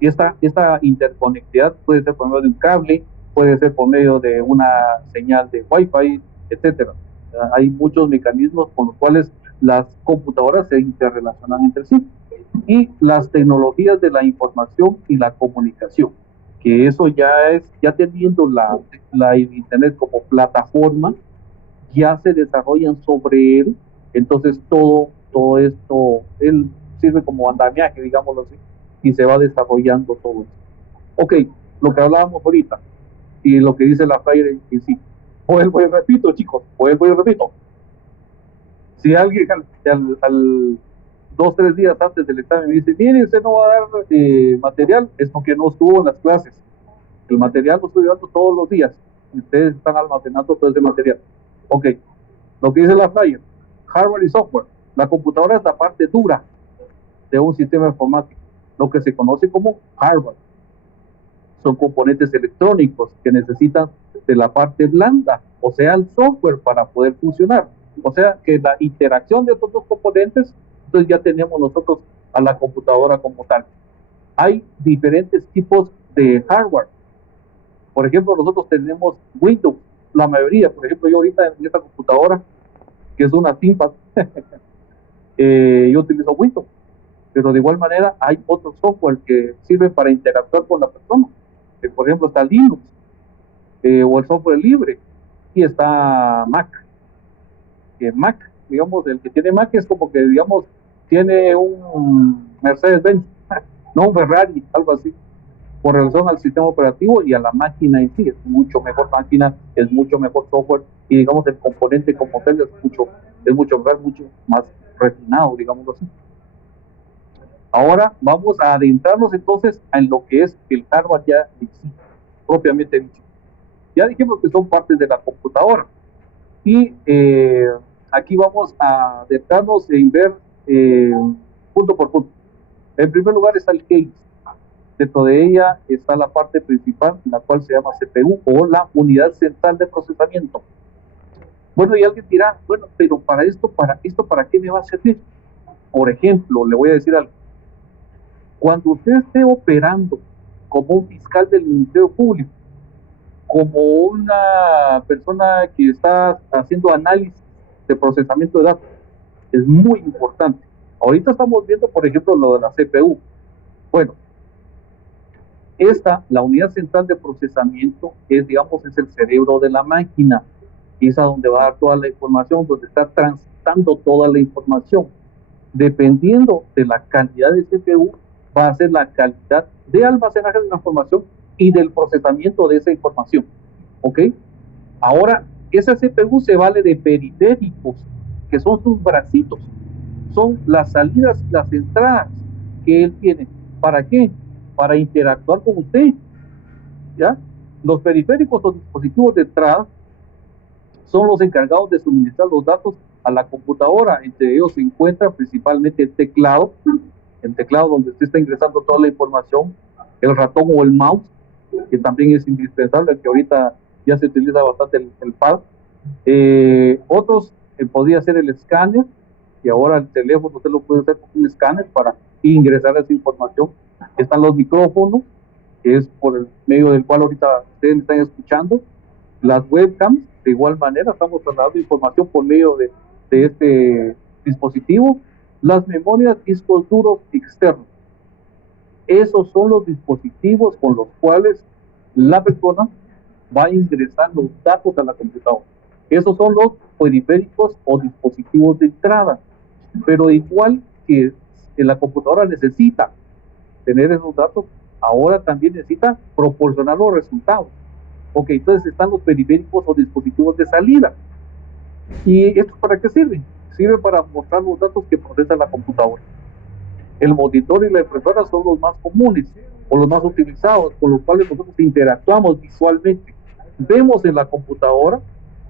Y esta interconectividad puede ser por medio de un cable, puede ser por medio de una señal de Wi-Fi, etcétera. Hay muchos mecanismos con los cuales las computadoras se interrelacionan entre sí. Y las tecnologías de la información y la comunicación, que eso ya teniendo la internet como plataforma, ya se desarrollan sobre él. Entonces todo esto, él sirve como andamiaje, digámoslo así, y se va desarrollando todo esto. Ok, lo que hablábamos ahorita y lo que dice la Freire en sí. Vuelvo y repito, chicos, si alguien al 2-3 días antes del examen me dice, mire, usted no va a dar material, es porque no estuvo en las clases. El material lo estoy dando todos los días. Ustedes están almacenando todo ese material. Ok, lo que dice la flyer, hardware y software. La computadora es la parte dura de un sistema informático, lo que se conoce como hardware. Son componentes electrónicos que necesitan de la parte blanda, o sea, el software para poder funcionar. O sea, que la interacción de estos dos componentes, entonces ya tenemos nosotros a la computadora como tal. Hay diferentes tipos de hardware. Por ejemplo, nosotros tenemos Windows, la mayoría. Por ejemplo, yo ahorita en esta computadora, que es una ThinkPad, yo utilizo Windows. Pero de igual manera hay otro software que sirve para interactuar con la persona. Por ejemplo, está Linux, o el software libre, y está Mac. Mac, digamos, el que tiene Mac es como que, digamos, tiene un Mercedes-Benz, no un Ferrari, algo así, por relación al sistema operativo y a la máquina en sí. Es mucho mejor máquina, es mucho mejor software, y digamos el componente como tal es mucho más refinado, digámoslo así. Ahora vamos a adentrarnos entonces en lo que es el hardware ya en sí, propiamente dicho. Ya dijimos que son partes de la computadora. Y aquí vamos a adentrarnos en ver punto por punto. En primer lugar está el case. Dentro de ella está la parte principal, la cual se llama CPU o la unidad central de procesamiento. Bueno, y alguien dirá, bueno, pero ¿para qué me va a servir? Por ejemplo, le voy a decir algo. Cuando usted esté operando como un fiscal del Ministerio Público, como una persona que está haciendo análisis de procesamiento de datos, es muy importante. Ahorita estamos viendo, por ejemplo, lo de la CPU. Bueno, la unidad central de procesamiento es, digamos, es el cerebro de la máquina. Es a donde va a dar toda la información, donde está transitando toda la información. Dependiendo de la calidad de CPU, va a ser la calidad de almacenaje de la información y del procesamiento de esa información. ¿Ok? Ahora, esa CPU se vale de periféricos, que son sus bracitos. Son las salidas, las entradas que él tiene. ¿Para qué? Para interactuar con usted. ¿Ya? Los periféricos o dispositivos de entrada son los encargados de suministrar los datos a la computadora. Entre ellos se encuentra principalmente el teclado donde usted está ingresando toda la información, el ratón o el mouse, que también es indispensable, que ahorita ya se utiliza bastante el pad. Otros podría ser el escáner, y ahora el teléfono usted lo puede hacer con un escáner para ingresar esa información. Están los micrófonos, que es por el medio del cual ahorita ustedes me están escuchando. Las webcams, de igual manera, estamos trasladando información por medio de este dispositivo. Las memorias, discos duros externos. Esos son los dispositivos con los cuales la persona va a ingresar los datos a la computadora. Esos son los periféricos o dispositivos de entrada. Pero igual que la computadora necesita tener esos datos, ahora también necesita proporcionar los resultados. Ok, entonces están los periféricos o dispositivos de salida. ¿Y esto para qué sirve? Sirve para mostrar los datos que procesa la computadora. El monitor y la impresora son los más comunes o los más utilizados, con los cuales nosotros interactuamos visualmente. Vemos en la computadora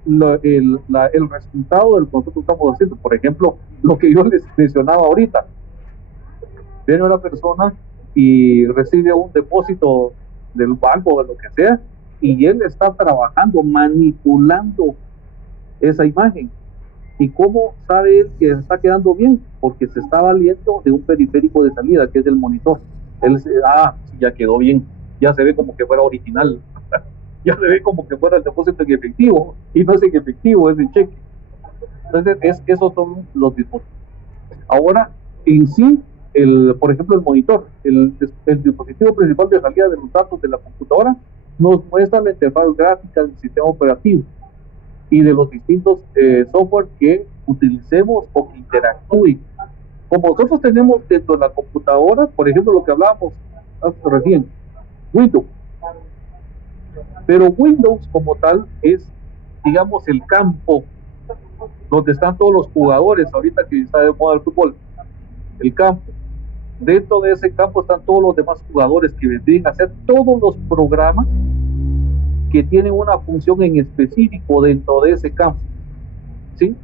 el resultado de lo que nosotros estamos haciendo. Por ejemplo, lo que yo les mencionaba ahorita. Viene una persona y recibe un depósito del banco o de lo que sea, y él está trabajando, manipulando esa imagen. ¿Y cómo sabe él que está quedando bien? Porque se está valiendo de un periférico de salida, que es el monitor. Él dice, sí, ya quedó bien, ya se ve como que fuera original, ya se ve como que fuera el depósito en efectivo, y no es en efectivo, es en cheque. Entonces, esos son los dispositivos. Ahora, en sí, por ejemplo, el monitor, el dispositivo principal de salida de los datos de la computadora, nos muestra la interfaz gráfica del sistema operativo y de los distintos software que utilicemos o que interactúen. Como nosotros tenemos dentro de la computadora, por ejemplo, lo que hablábamos recién, Windows. Pero Windows como tal es, digamos, el campo donde están todos los jugadores, ahorita que está de moda el fútbol, el campo. Dentro de ese campo están todos los demás jugadores que vendrían a hacer todos los programas que tienen una función en específico dentro de ese campo. ¿Sí?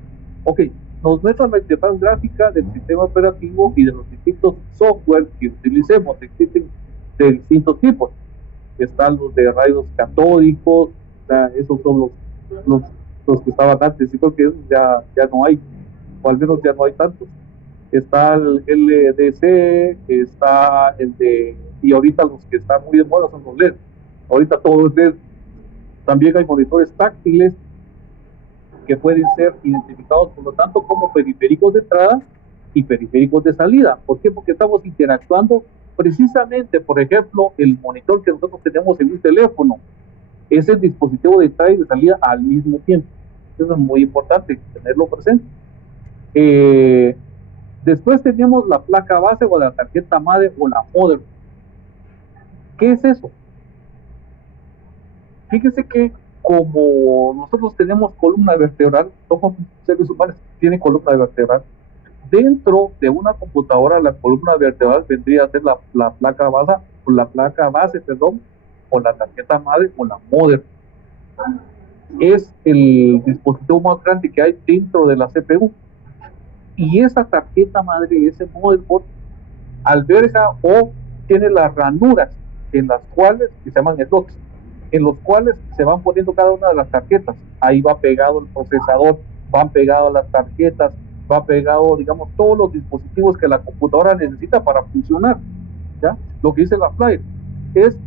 Ok, nos muestra la interfaz gráfica del sistema operativo y de los distintos software que utilicemos. Existen de distintos tipos. Están los de rayos catódicos, esos son los que estaban antes, y creo que ya no hay, o al menos ya no hay tantos. Está el LDC, está y ahorita los que están muy de moda son los LED. Ahorita todo es LED. También hay monitores táctiles que pueden ser identificados, por lo tanto, como periféricos de entrada y periféricos de salida. ¿Por qué? Porque estamos interactuando precisamente, por ejemplo, el monitor que nosotros tenemos en un teléfono es el dispositivo de entrada y de salida al mismo tiempo. Eso es muy importante tenerlo presente. Después tenemos la placa base o la tarjeta madre o la mother. ¿Qué es eso? Fíjese que como nosotros tenemos columna vertebral, todos los seres humanos tienen columna vertebral. Dentro de una computadora, la columna vertebral vendría a ser la placa base, o la tarjeta madre o la mother. Es el dispositivo más grande que hay dentro de la CPU. Y esa tarjeta madre, ese motherboard, alberga o tiene las ranuras en las cuales, que se llaman slots, en los cuales se van poniendo cada una de las tarjetas. Ahí va pegado el procesador, van pegadas las tarjetas, va pegado, digamos, todos los dispositivos que la computadora necesita para funcionar. ¿Ya? Lo que dice la flyer es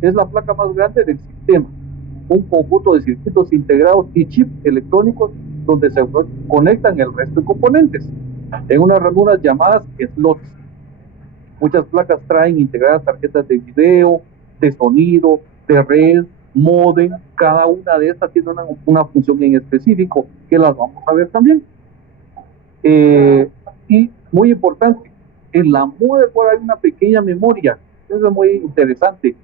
la placa más grande del sistema, un conjunto de circuitos integrados y chips electrónicos donde se conectan el resto de componentes en unas ranuras llamadas slots. Muchas placas traen integradas tarjetas de video, de sonido, de red, modem. Cada una de estas tiene una función en específico que las vamos a ver también. Y muy importante, en la motherboard hay una pequeña memoria. Eso es muy interesante.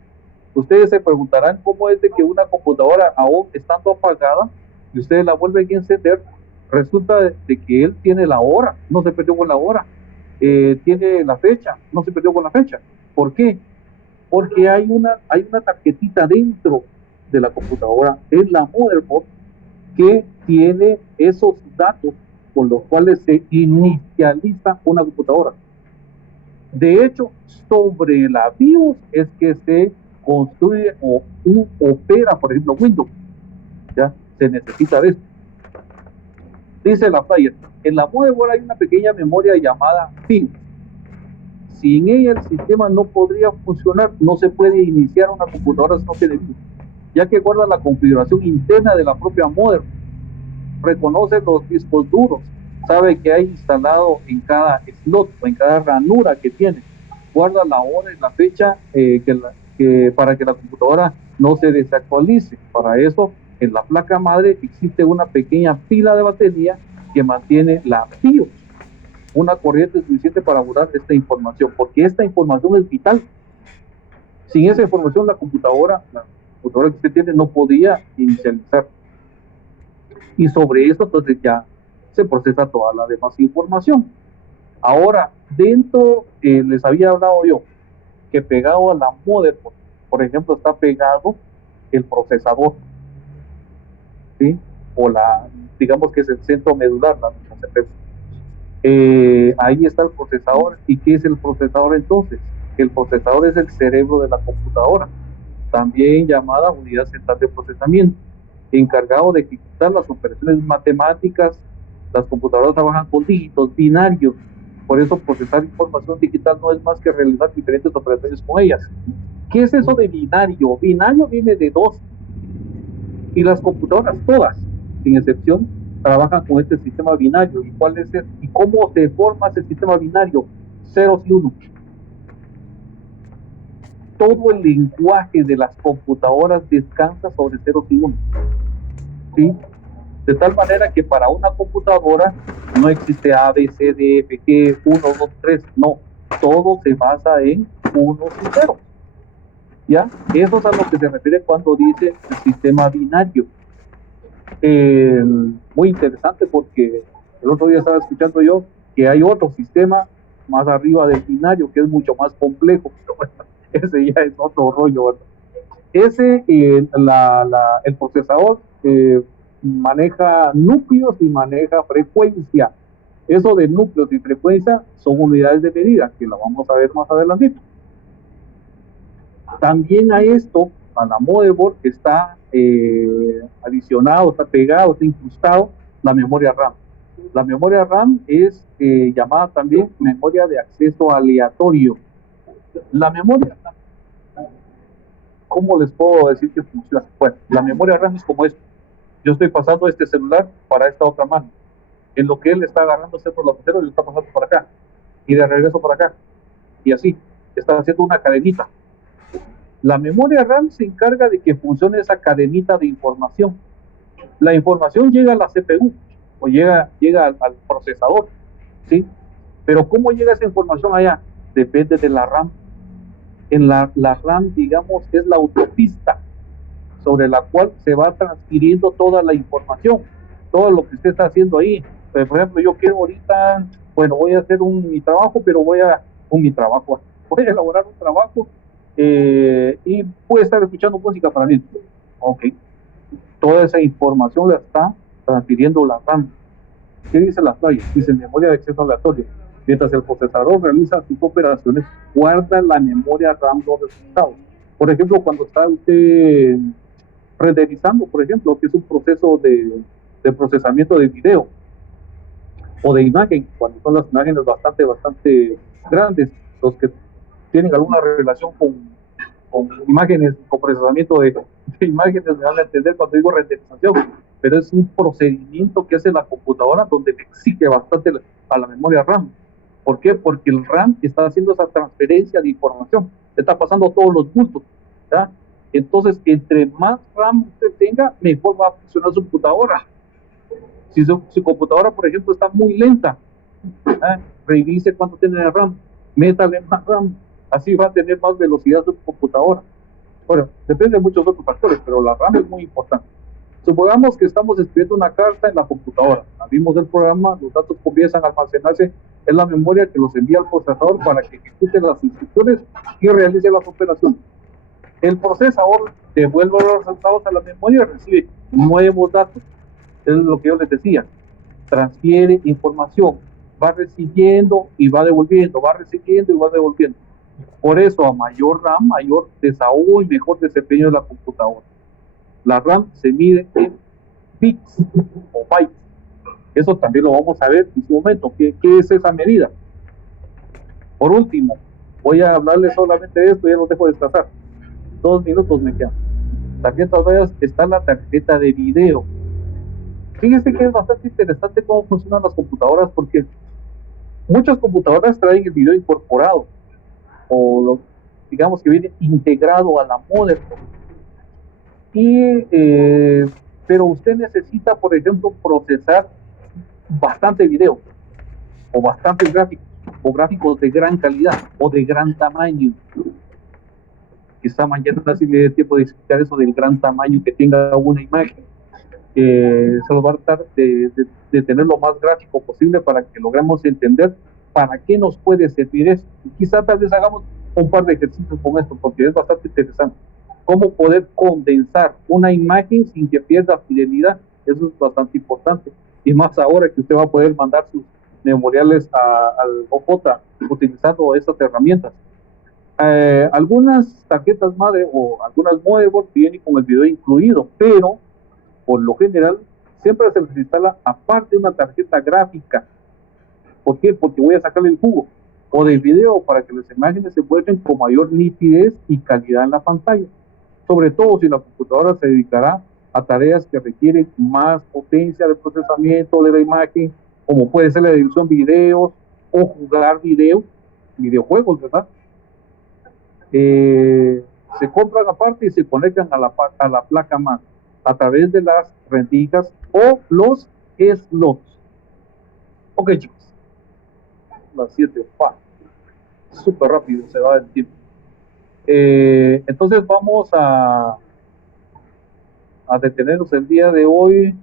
Ustedes se preguntarán cómo es de que una computadora, aún estando apagada, y ustedes la vuelven a encender, resulta de que él tiene la hora, no se perdió con la hora, tiene la fecha, no se perdió con la fecha. ¿Por qué? Porque hay una tarjetita dentro de la computadora, en la motherboard, que tiene esos datos con los cuales se inicializa una computadora. De hecho, sobre la BIOS es que se construye o opera, por ejemplo, Windows. Ya se necesita de esto. Dice la flyer, en la motherboard hay una pequeña memoria llamada PIN. Sin ella el sistema no podría funcionar, no se puede iniciar una computadora si no tiene PIN, ya que guarda la configuración interna de la propia motherboard, reconoce los discos duros, sabe que hay instalado en cada slot o en cada ranura que tiene, guarda la hora y la fecha para que la computadora no se desactualice. Para eso, en la placa madre existe una pequeña pila de batería que mantiene la BIOS, una corriente suficiente para guardar esta información, porque esta información es vital. Sin esa información, la computadora que usted tiene no podía inicializar. Y sobre esto, entonces ya se procesa toda la demás información. Ahora, dentro, les había hablado yo, que pegado a la motherboard, por ejemplo, está pegado el procesador, ¿sí? O digamos que es el centro medular, la CPU. Ahí está el procesador. ¿Y qué es el procesador entonces? El procesador es el cerebro de la computadora, también llamada unidad central de procesamiento, encargado de ejecutar las operaciones matemáticas. Las computadoras trabajan con dígitos binarios, por eso procesar información digital no es más que realizar diferentes operaciones con ellas. ¿Qué es eso de binario? Binario viene de 2, y las computadoras todas, sin excepción, trabajan con este sistema binario. ¿Y cuál es y cómo se forma ese sistema binario? Ceros y unos. Todo el lenguaje de las computadoras descansa sobre ceros y unos, ¿sí? De tal manera que para una computadora no existe A, B, C, D, F, G, 1, 2, 3, no. Todo se basa en unos y ceros. ¿Ya? Eso es a lo que se refiere cuando dice el sistema binario. Muy interesante, porque el otro día estaba escuchando yo que hay otro sistema más arriba del binario que es mucho más complejo, pero bueno, ese ya es otro rollo, ¿verdad? Ese, el procesador maneja núcleos y maneja frecuencia. Eso de núcleos y frecuencia son unidades de medida, que la vamos a ver más adelantito. También a esto, a la motherboard, está adicionado, está pegado, está incrustado la memoria RAM. La memoria RAM es llamada también memoria de acceso aleatorio. La memoria RAM, ¿cómo les puedo decir que funciona? Bueno, la memoria RAM es como esto. Yo estoy pasando este celular para esta otra mano. En lo que él está agarrándose por la lapicero, lo está pasando por acá. Y de regreso por acá. Y así. Está haciendo una cadenita. La memoria RAM se encarga de que funcione esa cadenita de información. La información llega a la CPU o llega al procesador, ¿sí? Pero ¿cómo llega esa información allá? Depende de la RAM. En la RAM, digamos, es la autopista sobre la cual se va transfiriendo toda la información, todo lo que usted está haciendo ahí. Por ejemplo, yo quiero ahorita, bueno, voy a hacer mi trabajo, pero voy a elaborar un trabajo, y puede estar escuchando música para mí. Ok. Toda esa información la está transfiriendo la RAM. ¿Qué dice la falla? Dice memoria de acceso aleatorio. Mientras el procesador realiza sus operaciones, guarda en la memoria RAM los resultados. Por ejemplo, cuando está usted renderizando, por ejemplo, que es un proceso de procesamiento de video o de imagen, cuando son las imágenes bastante grandes, los que tienen alguna relación con imágenes, con procesamiento de imágenes, me van a entender cuando digo renderización, pero es un procedimiento que hace la computadora donde le exige bastante a la memoria RAM. ¿Por qué? Porque el RAM está haciendo esa transferencia de información, está pasando todos los bultos, ¿verdad? Entonces, entre más RAM usted tenga, mejor va a funcionar su computadora. Si su computadora, por ejemplo, está muy lenta, revise cuánto tiene de RAM, métale más RAM, así va a tener más velocidad su computadora. Bueno, depende de muchos otros factores, pero la RAM es muy importante. Supongamos que estamos escribiendo una carta en la computadora, abrimos el programa, los datos comienzan a almacenarse en la memoria que los envía al procesador para que ejecute las instrucciones y realice las operaciones. El procesador devuelve los resultados a la memoria y recibe nuevos datos. Es lo que yo les decía, transfiere información, va recibiendo y va devolviendo, va recibiendo y va devolviendo. Por eso, a mayor RAM, mayor desahogo y mejor desempeño de la computadora. La RAM se mide en bits o bytes. Eso también lo vamos a ver en su momento. ¿Qué es esa medida? Por último, voy a hablarles solamente de esto, ya los dejo descansar. 2 minutos me quedan. Tarjetas varias, está la tarjeta de video. Fíjense que es bastante interesante cómo funcionan las computadoras, porque muchas computadoras traen el video incorporado, o digamos que viene integrado a la motherboard. Pero usted necesita, por ejemplo, procesar bastante video, o bastantes gráficos, o gráficos de gran calidad, o de gran tamaño. Quizá mañana sí le dé tiempo de explicar eso del gran tamaño que tenga una imagen. Se los va a tratar de tener lo más gráfico posible para que logremos entender para qué nos puede servir esto. Y quizá tal vez hagamos un par de ejercicios con esto, porque es bastante interesante. Cómo poder condensar una imagen sin que pierda fidelidad, eso es bastante importante. Y más ahora que usted va a poder mandar sus memoriales al OJ utilizando estas herramientas. Algunas tarjetas madre o algunas motherboard vienen con el video incluido, pero por lo general siempre se les instala aparte una tarjeta gráfica. ¿Por qué? Porque voy a sacarle el jugo o del video para que las imágenes se muestren con mayor nitidez y calidad en la pantalla, sobre todo si la computadora se dedicará a tareas que requieren más potencia de procesamiento de la imagen, como puede ser la edición de videos o jugar videojuegos, ¿verdad? Se compran aparte y se conectan a la placa madre a través de las rendijas o los slots. Ok, chicos, las 7, súper rápido se va el tiempo. Entonces vamos a detenernos el día de hoy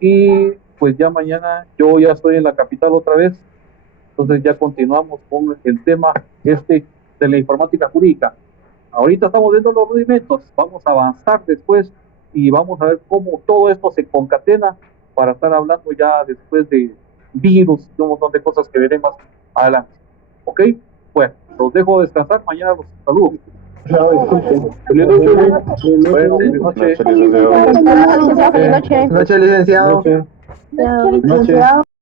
y pues ya mañana yo ya estoy en la capital otra vez, entonces ya continuamos con el tema de la informática jurídica. Ahorita estamos viendo los rudimentos, vamos a avanzar después y vamos a ver cómo todo esto se concatena para estar hablando ya después de virus y un montón de cosas que veremos adelante. ¿Ok? Bueno, los dejo descansar, mañana los saludo. Buenas noches. Feliz noche, licenciado. Noche, licenciado.